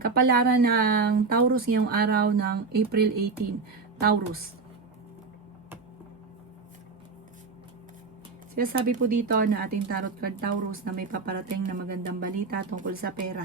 Kapalaran ng Taurus ngayong araw ng April 18. Taurus. Sinasabi po dito na ating tarot card Taurus na may paparating na magandang balita tungkol sa pera.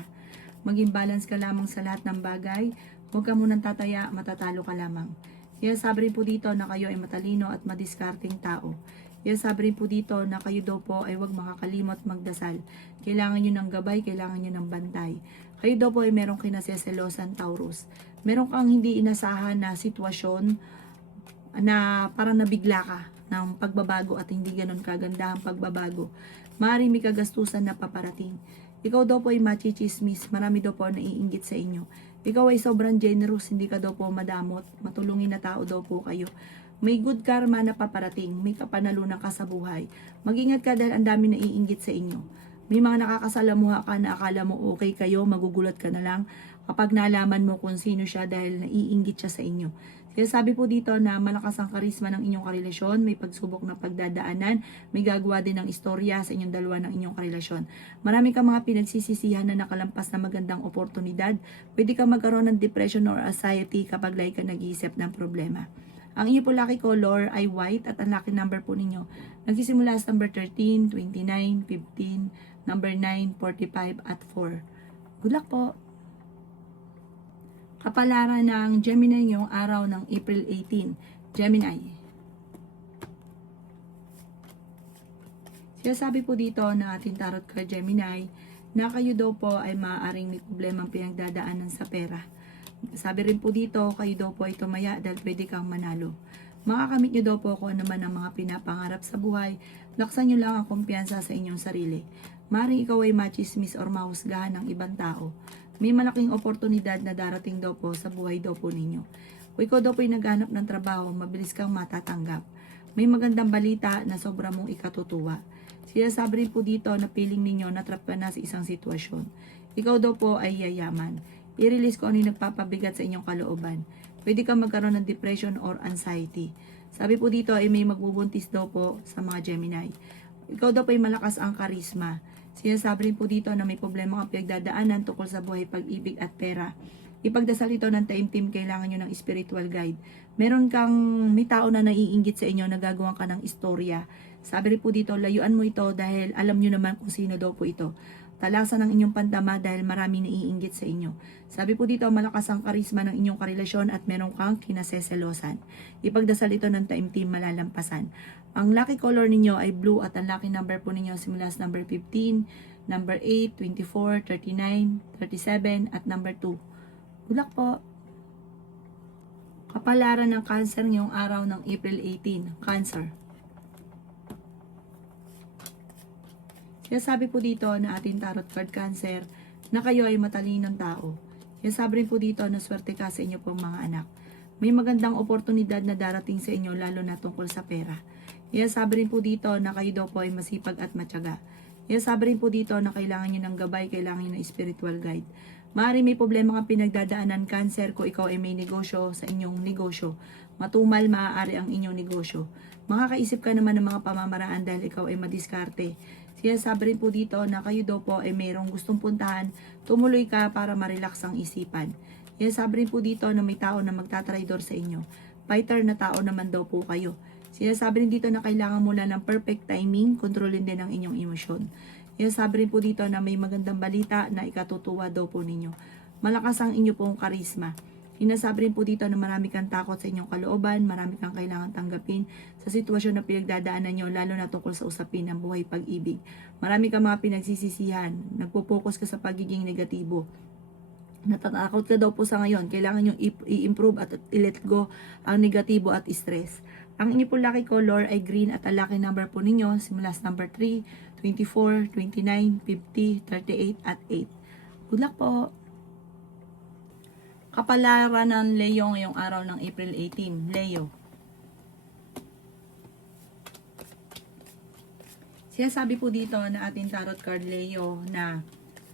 Maging balance ka lamang sa lahat ng bagay. Huwag ka munang tataya, matatalo ka lamang. Sinasabi rin po dito na kayo ay matalino at madiskarteng tao. Sinasabi rin po dito na kayo daw po ay huwag makakalimot magdasal. Kailangan nyo ng gabay, kailangan nyo ng bantay. Kayo daw po ay merong kinaseselosan Taurus. Meron kang hindi inasahan na sitwasyon na parang nabigla ka ng pagbabago at hindi ganun kaganda ang pagbabago. Maaaring may kagastusan na paparating. Ikaw daw po ay machichismis, marami daw po naiinggit sa inyo. Ikaw ay sobrang generous, hindi ka daw po madamot, matulungin na tao daw po kayo. May good karma na paparating, may kapanalunan ka sa buhay. Mag-ingat ka dahil ang dami naiinggit sa inyo. May mga nakakasalamuha ka na akala mo okay kayo, magugulat ka na lang kapag nalaman mo kung sino siya dahil naiinggit siya sa inyo. Kaya sabi po dito na malakas ang karisma ng inyong karelasyon, may pagsubok na pagdadaanan, may gagawa din ng istorya sa inyong dalawa ng inyong karelasyon. Marami kang mga pinagsisisihan na nakalampas na magandang oportunidad. Pwede ka magkaroon ng depression or anxiety kapag lagi ka nag-iisip ng problema. Ang inyo po lucky color ay white at ang lucky number po ninyo nagsisimula sa number 13, 29, 15, number 9, 45 at 4. Good luck po! Kapalaran ng Gemini ngayong araw ng April 18. Gemini. Sinasabi po dito na ating tarot card Gemini na kayo daw po ay maaaring may problemang pinagdadaanan sa pera. Sabi rin po dito, kayo daw po ay tumaya dahil pwede kang manalo. Makakamit nyo daw po kung ano man ang mga pinapangarap sa buhay. Laksan nyo lang ang kumpiyansa sa inyong sarili. Maaaring ikaw ay machismis or mahusgahan ng ibang tao. May malaking oportunidad na darating daw po sa buhay daw po ninyo. Kung ikaw daw po ay naghanap ng trabaho, mabilis kang matatanggap. May magandang balita na sobra mong ikatutuwa. Sinasabi rin po dito na feeling ninyo na trap ka na sa isang sitwasyon. Ikaw daw po ay yayaman. I-release ko ano yung nagpapabigat sa inyong kalooban. Pwede kang magkaroon ng depression or anxiety. Sabi po dito ay may magbubuntis daw po sa mga Gemini. Ikaw daw po ay malakas ang karisma. Sinasabi rin po dito na may problema kang pinagdadaanan tungkol sa buhay, pag-ibig at pera. Ipagdasal ito ng taimtim, kailangan nyo ng spiritual guide. Meron kang may tao na naiinggit sa inyo, nagagawa ka ng istorya. Sabi rin po dito, layuan mo ito dahil alam nyo naman kung sino daw po ito. Talasan ang inyong pantama dahil maraming naiinggit sa inyo. Sabi po dito, malakas ang karisma ng inyong karelasyon at meron kang kinaseselosan. Ipagdasal ito ng taimtim, malalampasan. Ang lucky color ninyo ay blue at ang lucky number po ninyo simula sa number 15, number 8, 24, 39, 37 at number 2. Good luck po! Kapalaran ng Cancer ngayong araw ng April 18. Cancer. Sinasabi po dito na ating tarot card Cancer na kayo ay matalinong tao. Sinasabi rin po dito na swerte ka sa inyo pong mga anak. May magandang oportunidad na darating sa inyo lalo na tungkol sa pera. Sinasabi rin po dito na kayo daw po ay masipag at matyaga. Sinasabi rin po dito na kailangan nyo ng gabay, kailangan nyo ng spiritual guide. Maaari may problema kang pinagdadaanan Cancer kung ikaw ay may negosyo sa inyong negosyo. Matumal maaari ang inyong negosyo. Makakaisip ka naman ng mga pamamaraan dahil ikaw ay madiskarte. Sinasabi rin po dito na kayo daw po ay mayroong gustong puntahan, tumuloy ka para ma-relax ang isipan. Sinasabi rin po dito na may tao na magtatraidor sa inyo. Fighter na tao naman daw po kayo. Sinasabi rin dito na kailangan mo lang ng perfect timing, kontrolin din ang inyong emosyon. Sinasabi rin po dito na may magandang balita na ikatutuwa daw po ninyo. Malakas ang inyo pong karisma. Sinasabi rin po dito na marami kang takot sa inyong kalooban, marami kang kailangan tanggapin sa sitwasyon na pinagdadaanan nyo, lalo na tungkol sa usapin ng buhay pag-ibig. Marami kang mga pinagsisisihan, nagpo-focus ka sa pagiging negatibo. Natatakot ka daw po sa ngayon, kailangan nyo i-improve at i-let go ang negatibo at stress. Ang inyo po lucky color ay green at ang lucky number po ninyo simula sa number 3, 24, 29, 50, 38 at 8. Good luck po! Kapalaran ng Leo ngayong araw ng April 18. Leo. Sinasabi po dito na ating tarot card Leo na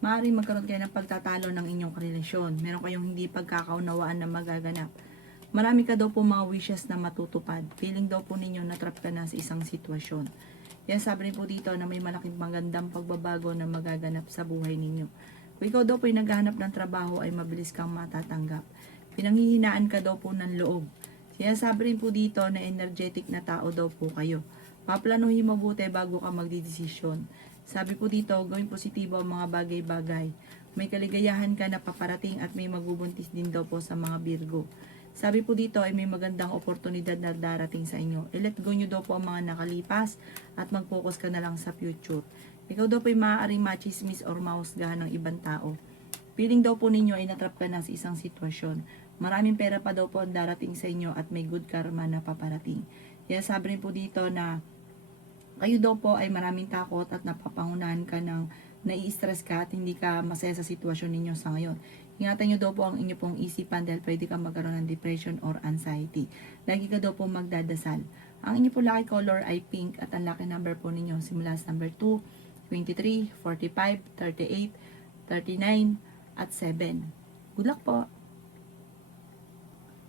maaaring magkaroon kayo ng pagtatalo ng inyong karelasyon. Meron kayong hindi pagkakaunawaan na magaganap. Marami ka daw po mga wishes na matutupad. Feeling daw po ninyo na trap ka na sa isang sitwasyon. Yan sabi rin po dito na may malaking magandang pagbabago na magaganap sa buhay ninyo. Kung ikaw daw po ay naghahanap ng trabaho ay mabilis kang matatanggap. Pinanghihinaan ka daw po ng loob. Sinasabi rin po dito na energetic na tao daw po kayo. Paplanuhin mabuti bago ka magdidesisyon. Sabi po dito, gawing positibo ang mga bagay-bagay. May kaligayahan ka na paparating at may magbubuntis din daw po sa mga Virgo. Sabi po dito ay may magandang oportunidad na darating sa inyo. I-let go nyo daw po ang mga nakalipas at mag-focus ka na lang sa future. Ikaw daw po ay maaaring machismis or mahusgahan ng ibang tao. Feeling daw po ninyo ay natrap ka na sa isang sitwasyon. Maraming pera pa daw po ang darating sa inyo at may good karma na paparating. Kaya sabi rin po dito na kayo daw po ay maraming takot at napapangunahan ka ng nai-stress ka at hindi ka masaya sa sitwasyon ninyo sa ngayon. Ingatan nyo daw po ang inyo pong isipan dahil pwede kang magkaroon ng depression or anxiety. Lagi ka daw po magdadasal. Ang inyo po lucky color ay pink at ang lucky number po ninyo simula sa number 2, 23, 45, 38, 39, at 7. Good luck po!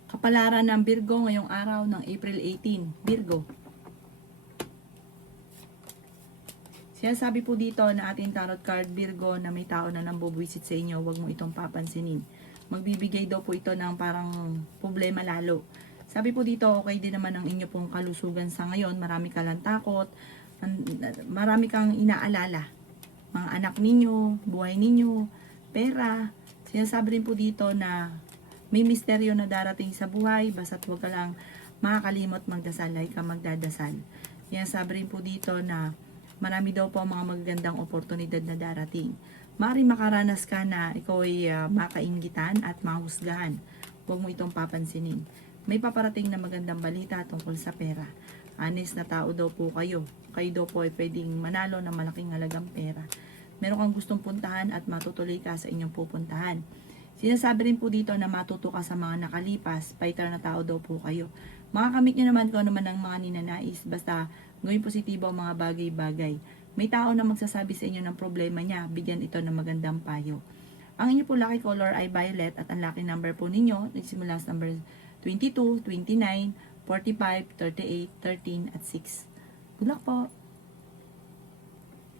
Kapalaran ng Virgo ngayong araw ng April 18. Virgo. Sinasabi po dito na ating tarot card Virgo na may tao na nambubwisit sa inyo, huwag mo itong papansinin. Magbibigay daw po ito ng parang problema lalo. Sabi po dito, okay din naman ang inyo pong kalusugan sa ngayon. Marami ka lang takot, marami kang inaalala. Mga anak ninyo, buhay ninyo, pera. Sinasabi rin po dito na may misteryo na darating sa buhay, basta't huwag ka lang makakalimot magdasal, like ka magdadasal. Sinasabi rin po dito na marami daw po ang mga magagandang oportunidad na darating. Maaaring makaranas ka na ikaw ay makainggitan at mahusgahan. Huwag mo itong papansinin. May paparating na magandang balita tungkol sa pera. Honest na tao daw po kayo. Kayo daw po ay pwedeng manalo ng malaking halagang pera. Meron kang gustong puntahan at matutuloy ka sa inyong pupuntahan. Sinasabi rin po dito na matuto ka sa mga nakalipas. Fighter na tao daw po kayo. Makakamit nyo naman kung ano man ang mga ninanais. Basta gawin positibo ang mga bagay-bagay. May tao na magsasabi sa inyo ng problema niya, bigyan ito ng magandang payo. Ang inyo po lucky color ay violet at ang lucky number po ninyo, nagsimula sa number 22, 29, 45, 38, 13, at 6. Good luck po!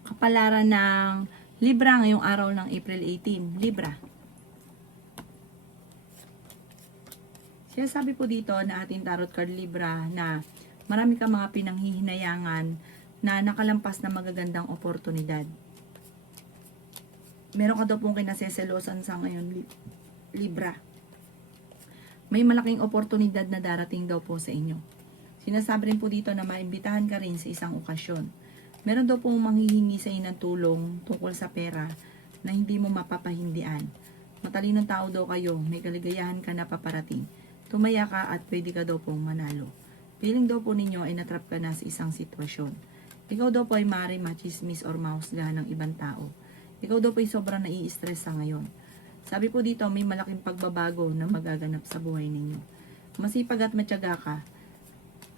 Kapalaran ng Libra ngayong araw ng April 18. Libra. Sinasabi po dito na ating tarot card Libra na marami kang mga pinanghihinayangan na nakalampas na magagandang oportunidad. Meron ka daw pong kinaseselosan sa ngayon, Libra. May malaking oportunidad na darating daw po sa inyo. Sinasabi rin po dito na maimbitahan ka rin sa isang okasyon. Meron daw pong manghihingi sa inyo ng tulong tungkol sa pera na hindi mo mapapahindian. Matalinong tao daw kayo, may kaligayahan ka na paparating. Tumaya ka at pwede ka daw pong manalo. Feeling daw po ninyo ay natrap ka na sa isang sitwasyon. Ikaw daw po ay maaaring machismis or mahusgahan ng ibang tao. Ikaw daw po ay sobrang nai-stress sa ngayon. Sabi po dito, may malaking pagbabago na magaganap sa buhay ninyo. Masipag at matyaga ka.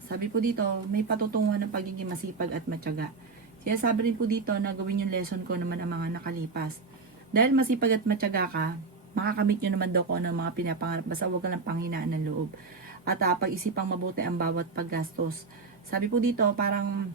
Sabi po dito, may patutunguhan ng pagiging masipag at matyaga. Kaya sabi rin po dito na gawin yung lesson ko naman ang mga nakalipas. Dahil masipag at matyaga ka, makakamit nyo naman daw ko ng mga pinapangarap. Basta huwag ka lang panghinaan ng loob. At pag-isipang mabuti ang bawat paggastos. Sabi po dito, parang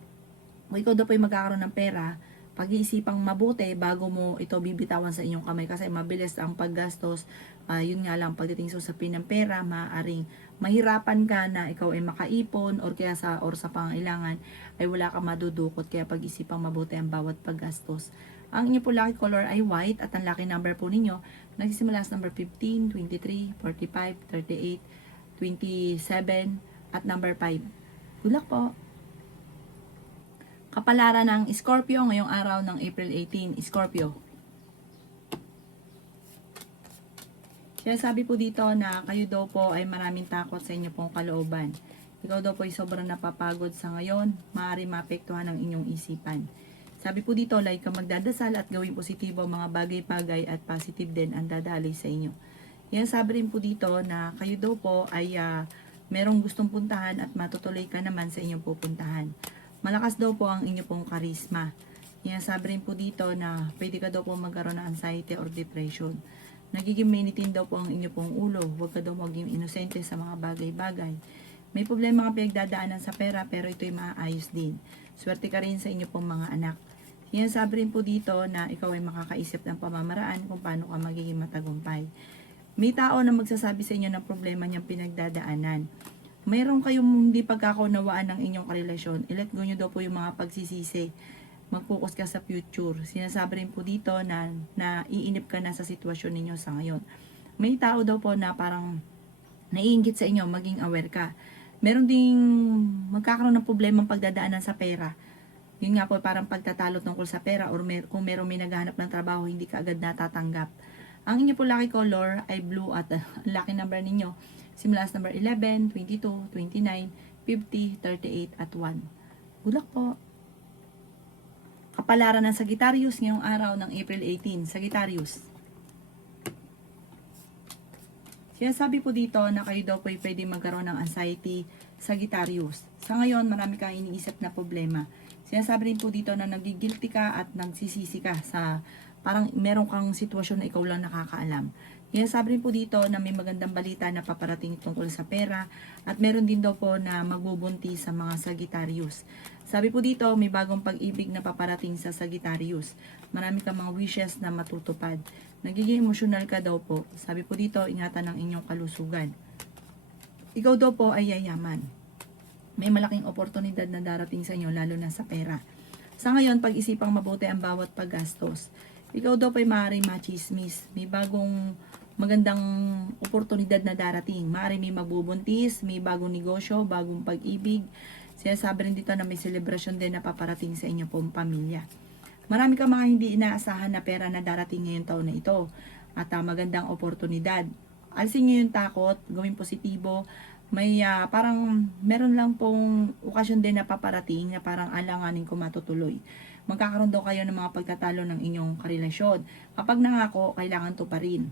kung ikaw daw po ay magkakaroon ng pera, pag-iisipang mabuti bago mo ito bibitawan sa inyong kamay kasi mabilis ang paggastos. Yun nga lang, pagdating sa usapin ng pera, maaaring mahirapan ka na ikaw ay makaipon or kaya sa pangailangan ay wala kang madudukot. Kaya pag-isipang mabuti ang bawat paggastos. Ang inyo po lucky color ay white at ang lucky number po ninyo nagsisimula sa number 15, 23, 45, 38, 27, at number 5. Good luck po! Kapalaran ng Scorpio ngayong araw ng April 18. Scorpio. Kaya sabi po dito na kayo daw po ay maraming takot sa inyo pong kalooban. Ikaw daw po ay sobrang napapagod sa ngayon. Maaari maapektuhan ang inyong isipan. Sabi po dito, like ka magdadasal at gawing positibo mga bagay-bagay at positive din ang dadali sa inyo. Yan sabi rin po dito na kayo daw po ay merong gustong puntahan at matutuloy ka naman sa inyong pupuntahan. Malakas daw po ang inyo pong karisma. Yan sabi rin po dito na pwede ka daw po magkaroon ng anxiety or depression. Nagiging mainitin daw po ang inyo pong ulo. Huwag ka daw maging inosente sa mga bagay-bagay. May problema ka pinagdadaanan sa pera pero ito'y maaayos din. Swerte ka rin sa inyo pong mga anak. Yan sabi rin po dito na ikaw ay makakaisip ng pamamaraan kung paano ka magiging matagumpay. May tao na magsasabi sa inyo ng problema niyang pinagdadaanan. Mayroon kayong hindi pagkakaunawaan ng inyong karelasyon. I-let go nyo daw po yung mga pagsisisi. Mag-focus ka sa future. Sinasabi rin po dito na iinip ka na sa sitwasyon ninyo sa ngayon. May tao daw po na parang naiinggit sa inyo, maging aware ka. Meron ding magkakaroon ng problema pagdadaanan sa pera. Yun nga po, parang pagtatalo tungkol sa pera or kung meron may naghahanap ng trabaho, hindi ka agad natatanggap. Ang inyo po lucky color ay blue at lucky number ninyo simula sa number 11, 22, 29, 50, 38 at 1. Good luck po! Kapalaran ng Sagittarius ngayong araw ng April 18. Sagittarius. Sinasabi po dito na kayo daw po ay pwede magkaroon ng anxiety, Sagittarius. Sa ngayon, marami kang iniisip na problema. Sinasabi rin po dito na nagigilty ka at nagsisisi ka sa parang meron kang sitwasyon na ikaw lang nakakaalam. Sinasabi rin po dito na may magandang balita na paparating tungkol sa pera at meron din daw po na magbubunti sa mga Sagittarius. Sabi po dito, may bagong pag-ibig na paparating sa Sagittarius. Marami kang mga wishes na matutupad. Nagiging emosyonal ka daw po. Sabi po dito, ingatan ang inyong kalusugan. Ikaw daw po ay yayaman. May malaking oportunidad na darating sa inyo, lalo na sa pera. Sa ngayon, pag-isipang mabuti ang bawat paggastos. Ikaw daw po ay maaaring machismis. May bagong magandang oportunidad na darating. Maaaring may magbubuntis, may bagong negosyo, bagong pag-ibig. Sinasabi rin dito na may celebration din na paparating sa inyo pong pamilya. Marami ka mga hindi inaasahan na pera na darating ngayong taon na ito. At magandang oportunidad. Alisin nyo yung takot, gawing positibo. May parang meron lang pong okasyon din na paparating na parang alanganin ko matutuloy. Magkakaroon daw kayo ng mga pagtatalo ng inyong karelasyon. Kapag nangako, kailangan to pa rin.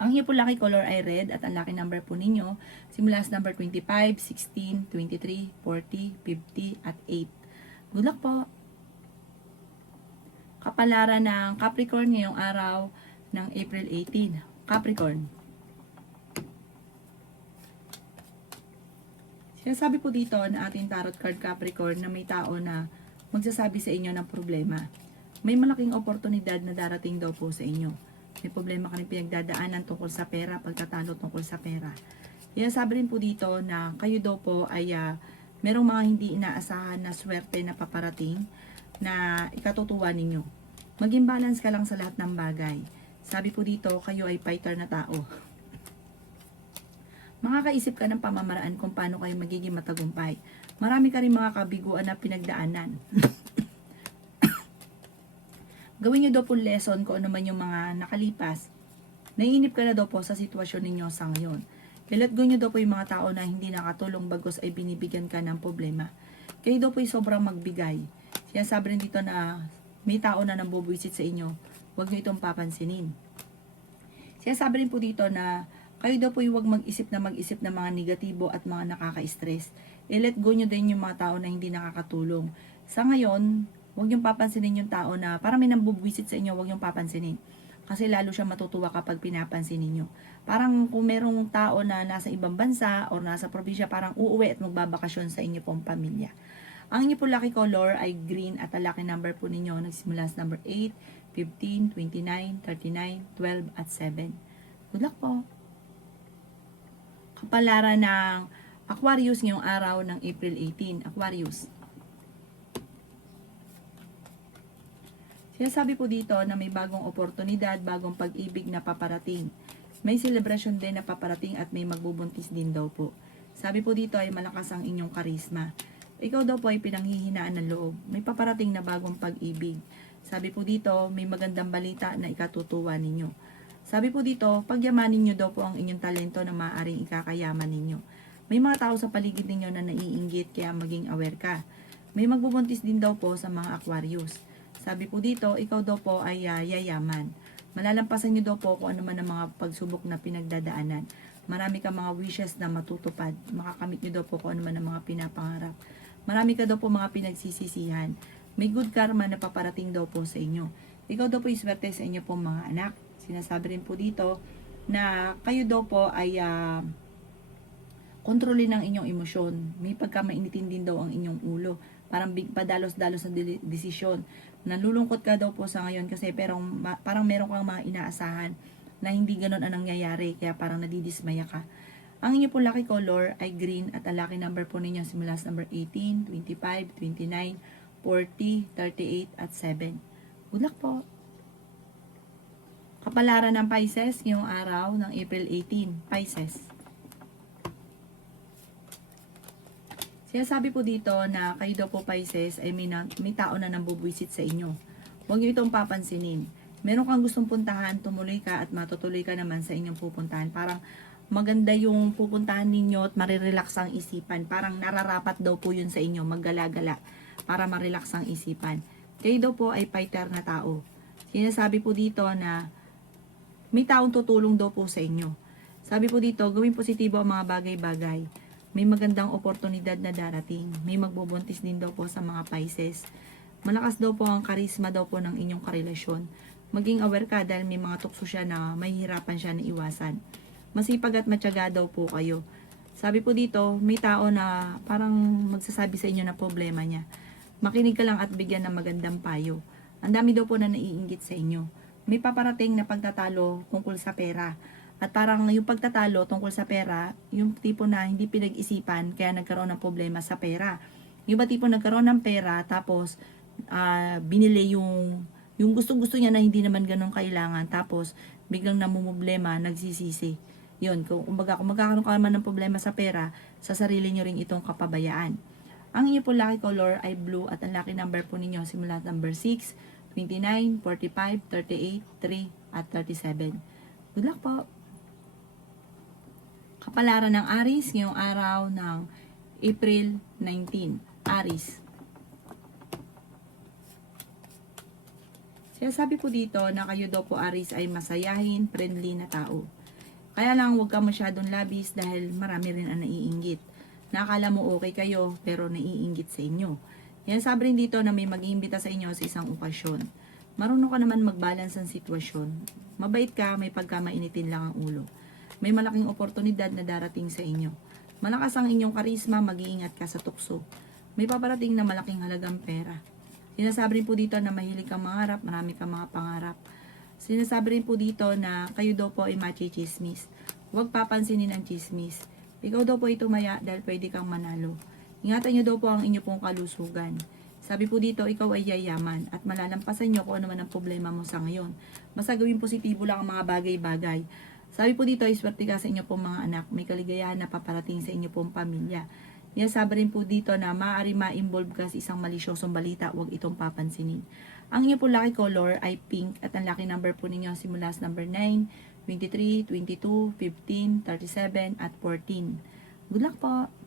Ang inyo po lucky color ay red at ang lucky number po ninyo simula sa number 25, 16, 23, 40, 50 at 8. Good luck po! Kapalaran ng Capricorn ngayong araw ng April 18. Capricorn. Sinasabi po dito na ating tarot card Capricorn na may tao na magsasabi sa inyo ng problema. May malaking oportunidad na darating daw po sa inyo. May problema ka rin pinagdadaanan tungkol sa pera, pagtatalo tungkol sa pera. Sinasabi rin po dito na kayo daw po ay merong mga hindi inaasahan na swerte na paparating na ikatutuwa ninyo. Maging balance ka lang sa lahat ng bagay. Sabi po dito, kayo ay fighter na tao. Makakaisip ka ng pamamaraan kung paano kayo magiging matagumpay. Marami ka rin mga kabiguan na pinagdaanan. Gawin nyo daw po lesson kung ano man yung mga nakalipas. Naiinip ka na daw po sa sitwasyon ninyo sa ngayon. I-let go nyo daw po yung mga tao na hindi nakatulong bagos ay binibigyan ka ng problema. Kayo daw po ay sobrang magbigay. Sinasabi rin dito na may tao na nambubuisit sa inyo. Huwag nyo itong papansinin. Sinasabi rin po dito na kayo daw po huwag mag-isip ng mga negatibo at mga nakaka-stress. I-let go nyo din yung mga tao na hindi nakakatulong. Sa ngayon, huwag yung papansinin yung tao na parang may nambubuisit sa inyo, huwag yung papansinin. Kasi lalo siya matutuwa kapag pinapansin ninyo. Parang kung merong tao na nasa ibang bansa o nasa probinsya, parang uuwi at magbabakasyon sa inyo pong pamilya. Ang inyo po lucky color ay green at ang lucky number po ninyo nagsimula sa number 8, 15, 29, 39, 12 at 7. Good luck po! Kapalaran ng Aquarius ngayong araw ng April 18. Aquarius. Sinasabi po dito na may bagong oportunidad, bagong pag-ibig na paparating. May celebration din na paparating at may magbubuntis din daw po. Sabi po dito ay malakas ang inyong karisma. Ikaw daw po ay pinanghihinaan ng loob. May paparating na bagong pag-ibig. Sabi po dito, may magandang balita na ikatutuwa ninyo. Sabi po dito, pagyamanin nyo daw po ang inyong talento na maaaring ikakayaman ninyo. May mga tao sa paligid ninyo na naiinggit kaya maging aware ka. May magbubuntis din daw po sa mga Aquarius. Sabi po dito, ikaw daw po ay yayaman. Malalampasan nyo daw po kung ano man ang mga pagsubok na pinagdadaanan. Marami ka mga wishes na matutupad. Makakamit nyo daw po kung ano man ang mga pinapangarap. Marami ka daw po mga pinagsisisihan. May good karma na paparating daw po sa inyo. Ikaw daw po iswerte sa inyo pong mga anak. Sinasabi rin po dito na kayo daw po ay kontrolin ang inyong emosyon. May pagkamainitin din daw ang inyong ulo. Parang padalos-dalos na desisyon. Nalulungkot ka daw po sa ngayon kasi pero parang meron kang mga inaasahan na hindi ganun ang nangyayari kaya parang nadidismaya ka. Ang inyo po lucky color ay green at ang lucky number po ninyo simula sa number 18, 25, 29, 40, 38 at 7. Good luck po! Kapalaran ng Pisces ngayong araw ng April 18, Pisces. Sinasabi po dito na kayo daw po Pisces ay may tao na nambubwisit sa inyo. Huwag niyo itong papansinin. Meron kang gustong puntahan, tumuloy ka at matutuloy ka naman sa inyong pupuntahan. Parang maganda yung pupuntahan ninyo at marirelax ang isipan. Parang nararapat daw po yun sa inyo, maggala-gala para marelax ang isipan. Kayo daw po ay fighter na tao. Sinasabi po dito na may taong tutulong daw po sa inyo. Sabi po dito, gawin positibo ang mga bagay-bagay. May magandang oportunidad na darating. May magbubuntis din daw po sa mga Pisces. Malakas daw po ang karisma daw po ng inyong karelasyon. Maging aware ka dahil may mga tukso siya na mahihirapan siya na iwasan. Masipag at matyaga daw po kayo. Sabi po dito, may tao na parang magsasabi sa inyo na problema niya. Makinig ka lang at bigyan ng magandang payo. Ang dami daw po na naiinggit sa inyo. May paparating na pagtatalo tungkol sa pera. At parang yung pagtatalo tungkol sa pera, yung tipo na hindi pinag-isipan kaya nagkaroon ng problema sa pera. Yung ba tipo nagkaroon ng pera tapos binili yung gusto-gusto niya na hindi naman ganun kailangan tapos biglang namumblema, nagsisisi. Yun, kung magkakaroon ka naman ng problema sa pera, sa sarili nyo rin itong kapabayaan. Ang inyo po lucky color ay blue at ang lucky number po ninyo simula number 6, 29, 45, 38, 3 at 37. Good luck po! Kapalaran ng Aries ngayong araw ng April 19. Aries. Sinasabi po dito na kayo daw po Aries ay masayahin, friendly na tao. Kaya lang huwag ka masyadong labis dahil marami rin ang naiinggit. Nakakala mo okay kayo pero naiinggit sa inyo. Yan sabi rin dito na may mag-iimbita sa inyo sa isang okasyon. Marunong ka naman mag-balance ang sitwasyon. Mabait ka, may pagkamainitin lang ang ulo. May malaking oportunidad na darating sa inyo. Malakas ang inyong karisma, mag-iingat ka sa tukso. May paparating na malaking halagang pera. Sinasabi rin po dito na mahilig kang mangarap, marami kang mga pangarap. Sinasabi rin po dito na kayo daw po ay machismis. Huwag papansinin ang chismis. Ikaw daw po ay tumaya dahil pwede kang manalo. Ingatan nyo daw po ang inyo pong kalusugan. Sabi po dito, ikaw ay yayaman at malalampasan nyo kung ano man ang problema mo sa ngayon. Basta gawin positibo lang ang mga bagay-bagay. Sabi po dito, iswerte ka sa inyo pong mga anak. May kaligayahan na paparating sa inyo pong pamilya. Yan sabi rin po dito na maaari ma-involve ka sa isang malisyosong balita. Huwag itong papansinin. Ang inyo po lucky color ay pink at ang lucky number po ninyo simula sa number 9, 23, 22, 15, 37 at 14. Good luck po!